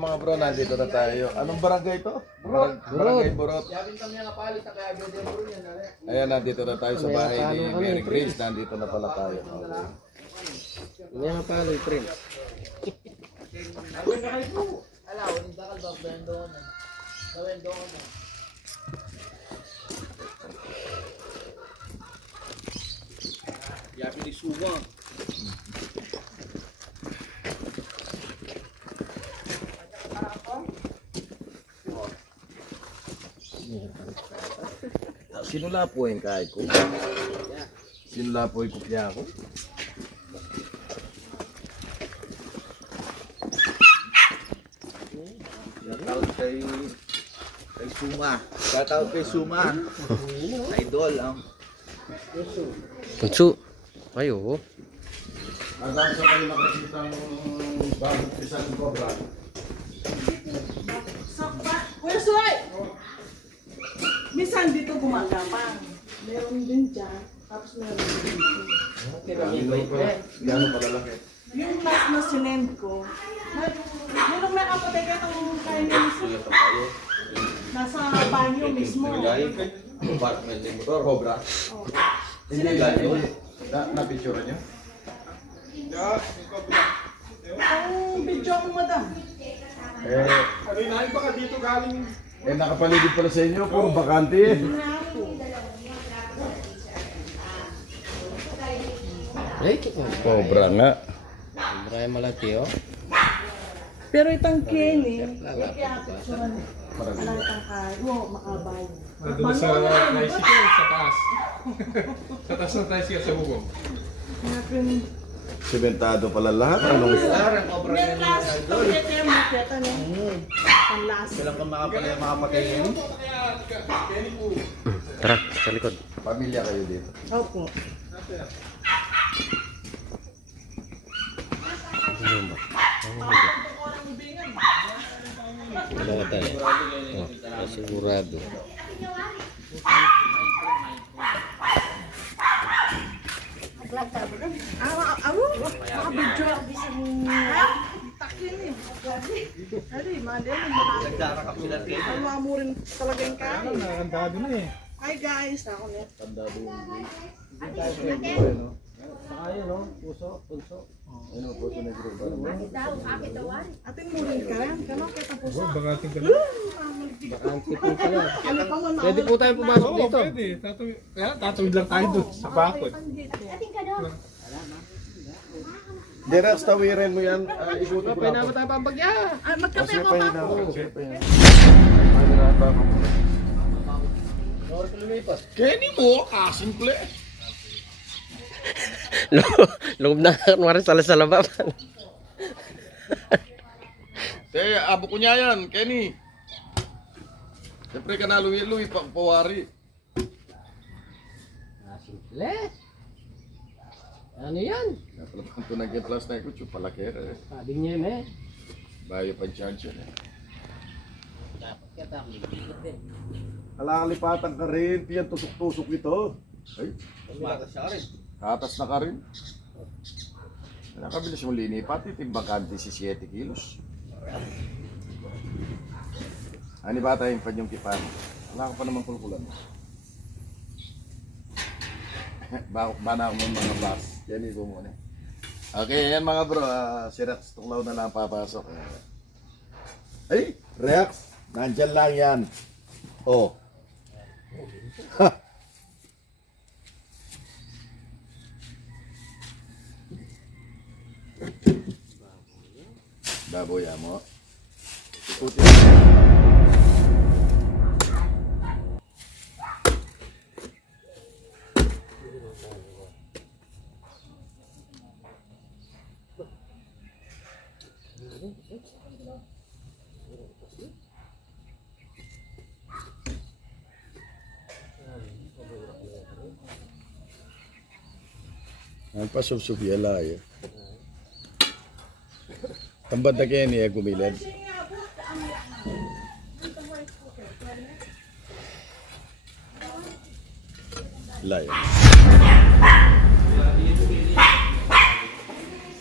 Mga bro, nandito na tayo. Anong barangay to? Barang, barangay Burot. Ayan, nandito na tayo sa bahay ni Mary Grace. Nandito na pala tayo. Okay. Hindi na palo, Prince. Yapi ni Suwa. Sinula po yung kahit ko. Sinula po yung kupya ko. Shoutout kay kay Suma. Shoutout kay Suma. Idol ang Punso. Ay, oo. Hanggang sa kayo nakakita ng bagong isang cobra. Kuya Soy! Minsan dito gumagapang. Meron din dyan. Tapos meron din dito. Gano'n pa, gano'n palalaki. Yung last na sinend ko, may- yung may kapatid ka itong Chinese, nasa banyo mismo. compartment ng motor. Cobra. Oh. Hindi, hindi. Na, na-picture niyo? Ang video mo, madam. Eh, Ano inahin baka dito galing eh nakapaligid pala sa inyo, puro bakante eh. Cobra nga. Maray malaki, oh. Pero itang Kenny, kaya picturean. Wala itang kaya. Oo, makabay. nandun sa tricycle sa taas. sa taas ng tricycle sa bubong. Sementado pala lahat. Anong Larang cobra may yan. last, pagkita yung makita no? Ang last. Walang kang makapatay makapatay yan. Tara, sa likod. pamilya kayo dito? Opo. Ano ba? Wala ka tayo. Oh, sigurado. Awa, awa, makabidyo. Takin eh. Ari, madem, Nagdarakap sila kay Awa mo rin talaga yung kain. Nakandado na eh. Hi guys, ako na. Ayun o, puso, puso. Ayun o, puso na group. Atin mo rin ka. Kano kita po sa? Baka ating ka Bakante po pala. Ano pa man Pwede po tayo pumasok Oo, dito. pwede. Tatawid, kaya lang tayo doon sa bakod. Dirax, tawirin mo yan. Uh, ikutin ko Pwede lang. naman tayo pambagya. Ah, magkape Kasi ako pa yun ako. Kasi pa yun. Mahirap ako. Kenny mo, kasimple. Loob na kunwari sala sa labab. Eh, abo ko niya yan, Kenny. Siyempre ka na luwi-luwi, pa pawari. Simple. Ano yan? Napalapan ko ng plus na ikot, yung palaki. Eh. Sabi niya eh. Bayo pa charge yun eh. Alakalipatan ka rin, tiyan tusok-tusok ito. Ay, Tumatas siya rin. hatas na ka rin. Nakabilis mo linipat, itimbang ka 17 kilos. Ani ba tayong panyong kipan? Wala ko pa naman kulkulan. ba ba na ako mga bus. Yan ito muna. Okay, yan mga bro. Uh, si Rex Tuklaw na lang papasok. Ay, Rex. Nandyan lang yan. Oh. Ha. Baboy mo. Ikutin mo. Yala eh. Tambad na kaya niya gumilid. Layo.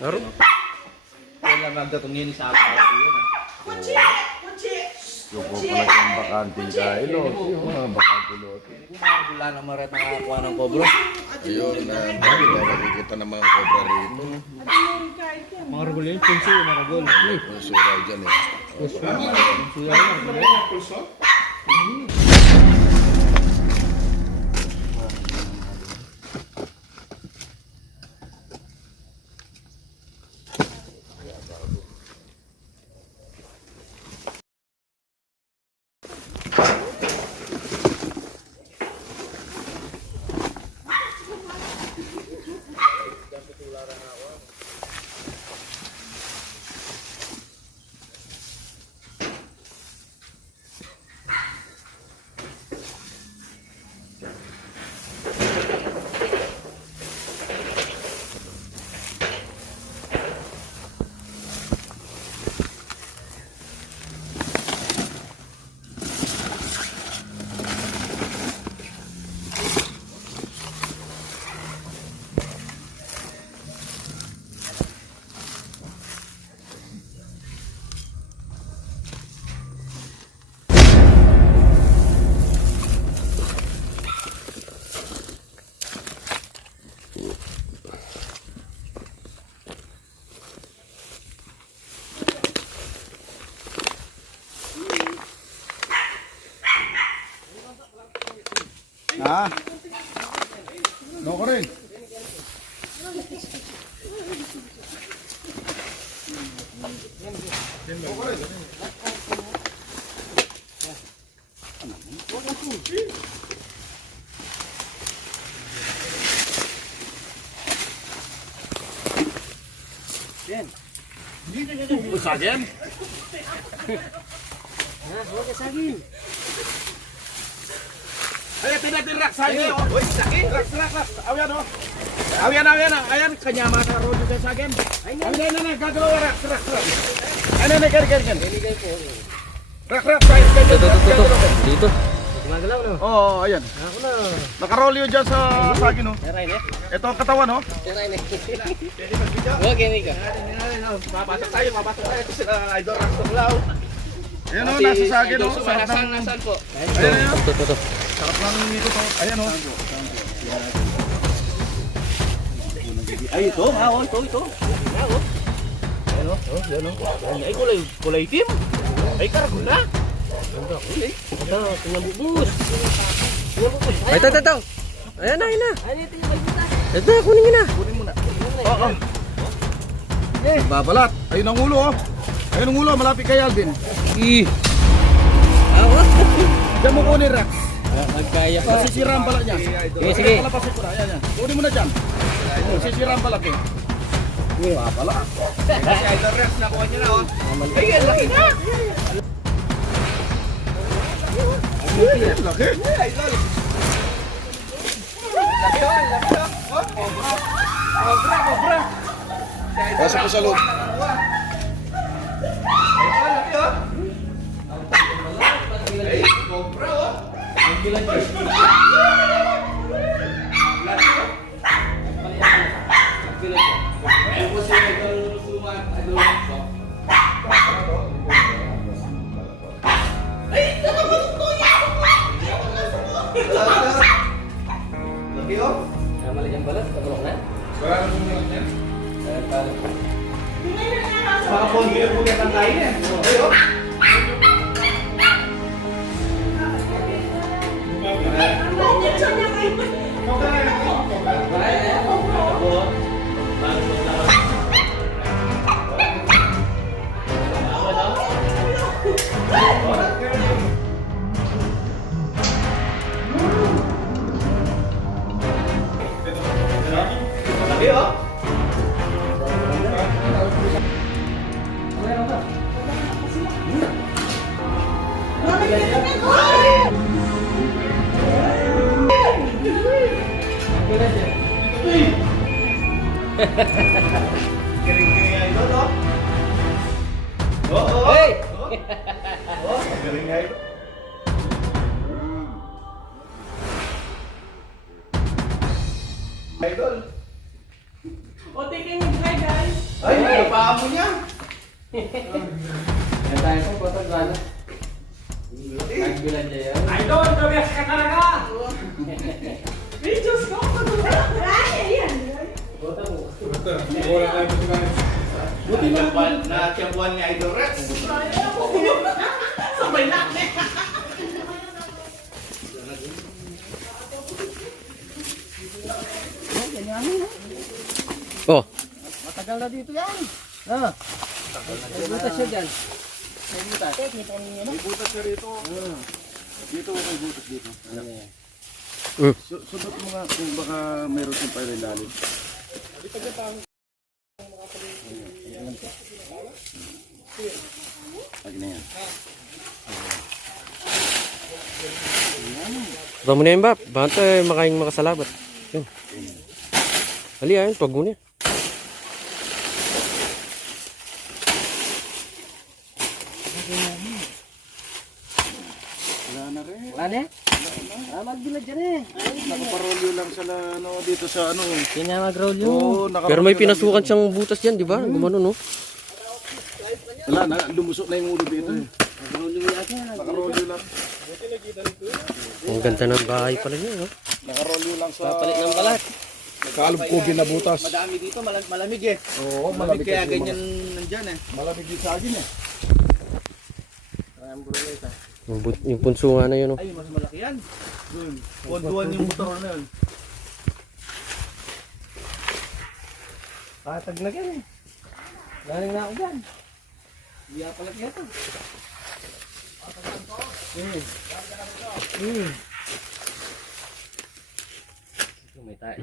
Aro. Kailan nagdatong yun sa ah. Kuchi! Kuchi! Yung po pala yung bakanting kailot. Yung mga bakanting lot. Wala na marat nakakuha ng kobro. Ayun na, dahil na nakikita ng mga cobra rito. Mga ragol yun, punso, mga ragol. Puso raw dyan eh. Ha? No ko rin. Ay, tinatin rak sa iyo. Uy, sakit. Rak, rak, rak. Awian, oh. Awian, awian, ayan. Kanya mata rodo sa sagem. Awian, na, na, gagawa rak, rak, rak. Ano, na, kar, kar, kar. Rak, rak, sa Ito, ito, ito, ito. Dito. Gumagalaw no? Oo, oh, ayan. Ako na. Nakarolyo dyan sa sagin, oh. Teray na. Ito ang katawan, oh. Teray na. Okay, Mika. Papasok tayo, papasok tayo. Ito sila idol Tuklaw. Ayan, oh, nasa sagin, oh. Sarap ng... Nasaan po? Ayan, ayan. Ito, ito, ito. Sarap ng nito, to. Ayan, oh. Ay, ito, ha, oh, ito, ito. Ha, oh. Oh, oh, yan, oh. Yan, Ay, kulay, kulay itim. Ay, karagol na. Ito, tingnan bubus. Ay, ito, ito, ito. Ayan na, ayan na. Ito, kunin mo na. Oo. Oh, Eh, babalat. Ayun ang ulo, oh. Ayun ang ulo, malapit kay Alvin. Ih. Ako. Diyan mo kunin, Rex. Nagkaya pa. Masisira ang balat niya. Sige, sige. Na. Kunin mo na dyan. Oh, Masisira ang balat, eh. Babala. Kasi idol Rax, nakuha niya na, oh. Ay, ang laki na. Laki. Idol. Laki, oh, laki, oh. Oh, cobra. Cobra, cobra. Pasok ko sa loob. nakuha. Ay, laki, oh. Ay, cobra, oh. Laki, Thank you. Wala tayo pagkain. Buti na na tiyampuan ni Idol Rex. Sabay namin! Oh, Matagal na dito yan. Ah. may butas siya dyan. May butas. May butas siya rito. Dito, may butas dito. Mm. Su- Sundot mo nga kung baka meron siyang pa ilalim. Pag na yan. Ba mo na yun, Bap. Baka tayo makain makasalabat. Yun. Hali, ayun. Pag mo na. Wala na rin. Wala na? Eh. Nakaparolyo lang sa ano, dito sa ano. Yan nga mag-roll yun. Oo, nakarolyo Pero may pinasukan dito. siyang butas dyan, di ba? Gumano, no? Wala na, lumusok na yung ulo dito eh. Nakarolyo lang. Ang ganda ng bahay pala niya, no? Nakarolyo lang sa... Papalit ng balat. Kalog ko binabutas. Madami dito, malam- malamig eh. Oo, Malamig malamig kaya ganyan nandyan eh. Malamig din sa akin eh. Yung, but- yung punso nga na yun, no? Ay, mas malaki yan. Doon. Ponduan yung motor na yun. Patag na yan eh. Galing na ako dyan. Hindi ako pala kaya to. Hmm. Hmm. Ito, May tayo.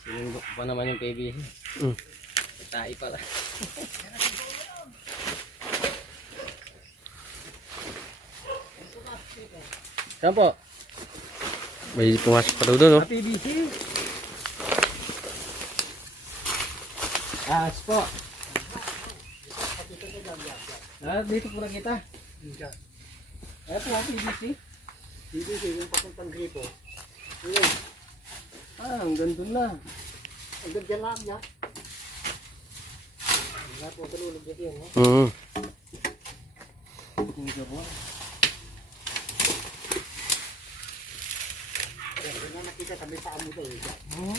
Sinundok pa naman yung PVC. Mm. May tayo pala. Saan po? May pumasok pa daw doon, no? PVC. Ah, po. Ah, dito po lang kita. Ayan po, ah, PVC. PVC, yung papuntang dito. Ayun. Ah, ang ganda na. Ang ganda lang niya. Wala po, tululog dito yun, no? Mm.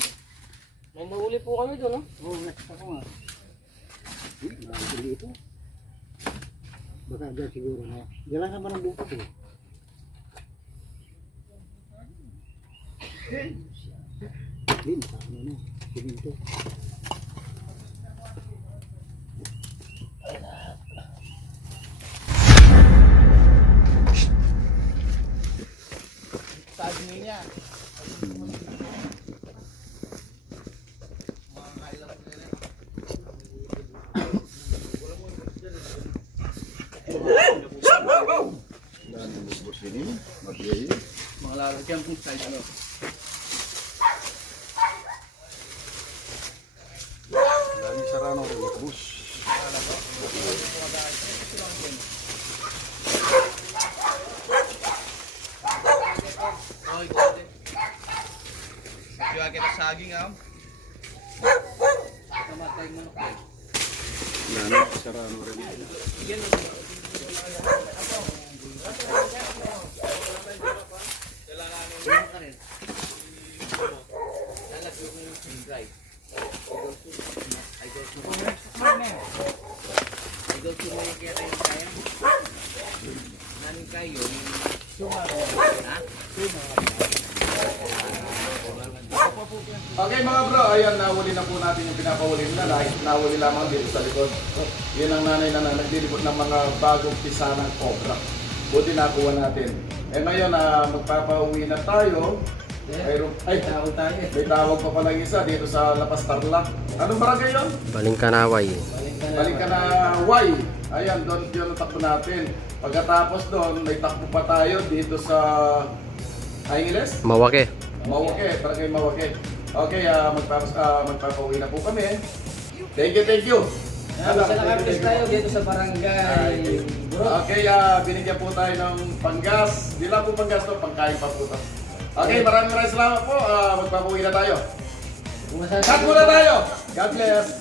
May nahuli po kami doon, no? Oo, nakita ko nga. Dito. Baka dyan siguro na. Dala naman ang buko eh. Din, ano na, siminto. Mga lalagyan kong side ano. Dami sarano rin, bus. Okay, konti. Kaya kita saging ah. Kamatay manok eh. Dami sarano rin. Okay mga bro, ayan, nahuli na po natin yung pinapahuli nila. Nah- Nahuli lamang dito sa likod. Yun ang nanay na nagdilipot ng mga bagong pisanang cobra. Buti nakuha natin. Eh ngayon, na magpapauwi na tayo. Mayroon, ay, tawag tayo. May tawag pa palang isa dito sa Lapas Tarlac. Anong barangay yun? Balingkanaway. Balik ka na Y. Ayan, doon yun ang takbo natin. Pagkatapos doon, may takbo pa tayo dito sa Angeles. Mawake. Mawake, barangay Mawake. Okay, ah magpapas ah, magpapauwi na po kami. Thank you, thank you. Alam, you, thank you. dito sa barangay. Okay, ah binigyan po tayo ng panggas. Di lang po panggas to, pangkain pa po to. Okay, maraming maraming salamat po. Ah magpapauwi na tayo. Cut muna tayo. God bless.